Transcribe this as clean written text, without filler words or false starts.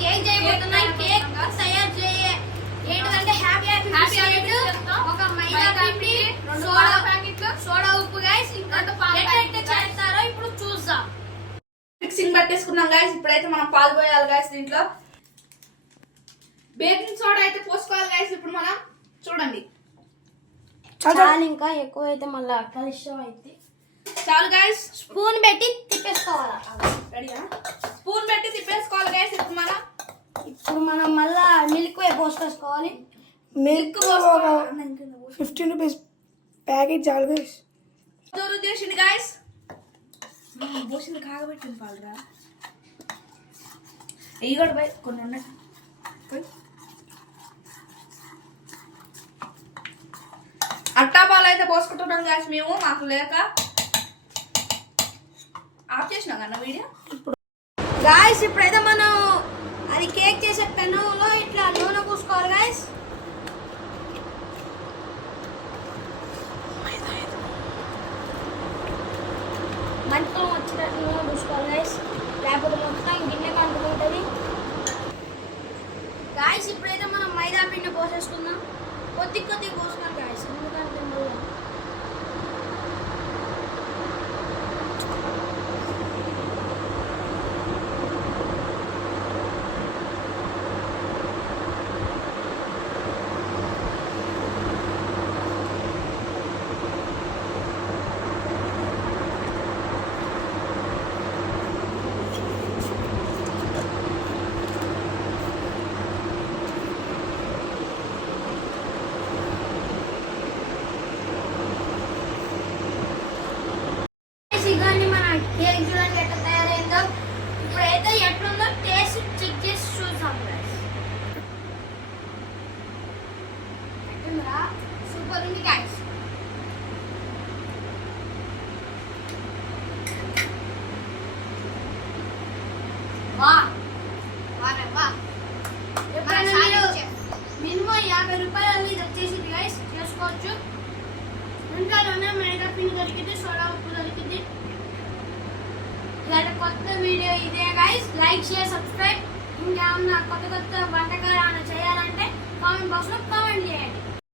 Cake చేయబోతున్నా. Cake తయారు చేయ ఏంటంటే హ్యాపీ ఒక మైదా పిండి, సోడా ప్యాకెట్లు, సోడా ఉప్పు గైస్. ఇంకా ఎట్లా చేస్తారో ఇప్పుడు చూద్దాం. మిక్సింగ్ పట్టేసుకున్నాం గైస్. ఇప్పుడైతే మనం పాలు పోయాలి గైస్. దీంట్లో బేకింగ్ సోడా అయితే పోసుకోవాలి గైస్. ఇప్పుడు మనం చూడండి చాలు, ఇంకా ఎక్కువ అయితే మళ్ళీ కలుషం అయితే చాలు గైస్. స్పూన్ పెట్టి తిప్పేసుకోవాలా? రెడీయా? స్పూన్ పెట్టి తిప్పేసుకోవాలి గైస్. ఇప్పుడు మనం మళ్ళా మిల్క్ పోసుకోవాలి. మిల్క్ 15 రూపీస్ ప్యాకెట్ చాలు గైస్. దూరం చేసింది గైస్. పోసింది కాగబెట్టింది పాలురా. ఇవి కూడా పోయి కొన్ని ఉన్నట్టు అట్టా పాలు అయితే పోసుకుంటున్నాం గైస్ మేము. మాకు లేక ఆఫ్ చేసినాం కన్నా వీడియో. గాయస్ ఇప్పుడైతే మనం అది కేక్ చేసే పెనంలో ఇట్లా నూనె పూసుకోవాలి గాయస్. మొత్తం వచ్చినట్టు నూనె పూసుకోవాలి గాయస్, లేకపోతే మొత్తం గిన్నె కంటుకుంటుంది. గాయస్ ఇప్పుడైతే మనం మైదా పిండి పోసేసుకుందాం. కొద్ది కొద్దిగా పోసుకోవాలి గాయస్, ఎందుకంటే మళ్ళీ కేక్ చూడండి ఎట్లా తయారైందో. ఇప్పుడైతే ఎట్లుందో టేస్ట్ చెక్ చేసి చూద్దాం. ఎట్లుందా? సూపర్ ఉంది గైస్. మినిమం 50 రూపాయలు ఇది వచ్చేసి గైస్ చేసుకోవచ్చు. ఇంట్లోనే మైదా పిండి దొరికింది, సోడా ఉప్పు దొరికింది. ఇలాంటి కొత్త వీడియో ఇదే గైస్. Like share subscribe. ఇంకేమన్నా కొత్త కొత్త వంటకాలు ఏమైనా చేయాలంటే కామెంట్ బాక్స్ లో కామెంట్ చేయండి.